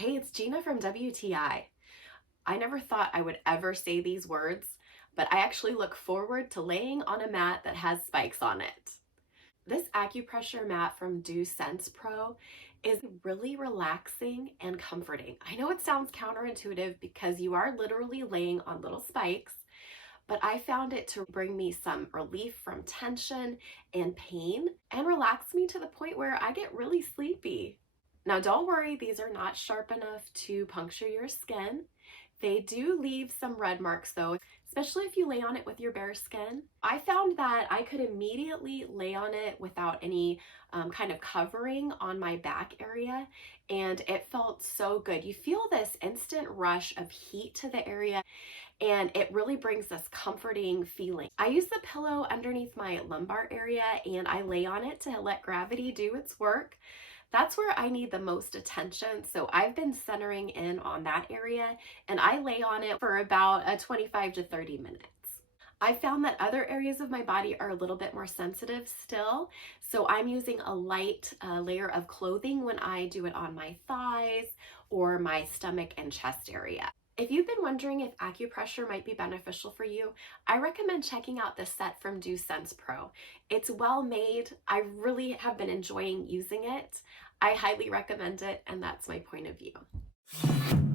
Hey, it's Gina from WTI. I never thought I would ever say these words, but I actually look forward to laying on a mat that has spikes on it. This acupressure mat from DoSensePro is really relaxing and comforting. I know it sounds counterintuitive because you are literally laying on little spikes, but I found it to bring me some relief from tension and pain and relax me to the point where I get really sleepy. Now, don't worry, these are not sharp enough to puncture your skin. They do leave some red marks though, especially if you lay on it with your bare skin. I found that I could immediately lay on it without any kind of covering on my back area, and it felt so good. You feel this instant rush of heat to the area, and it really brings this comforting feeling. I use the pillow underneath my lumbar area and I lay on it to let gravity do its work. That's where I need the most attention. So I've been centering in on that area and I lay on it for about 25 to 30 minutes. I found that other areas of my body are a little bit more sensitive still. So I'm using a light layer of clothing when I do it on my thighs or my stomach and chest area. If you've been wondering if acupressure might be beneficial for you, I recommend checking out this set from DoSensePro. It's well made. I really have been enjoying using it. I highly recommend it, and that's my point of view.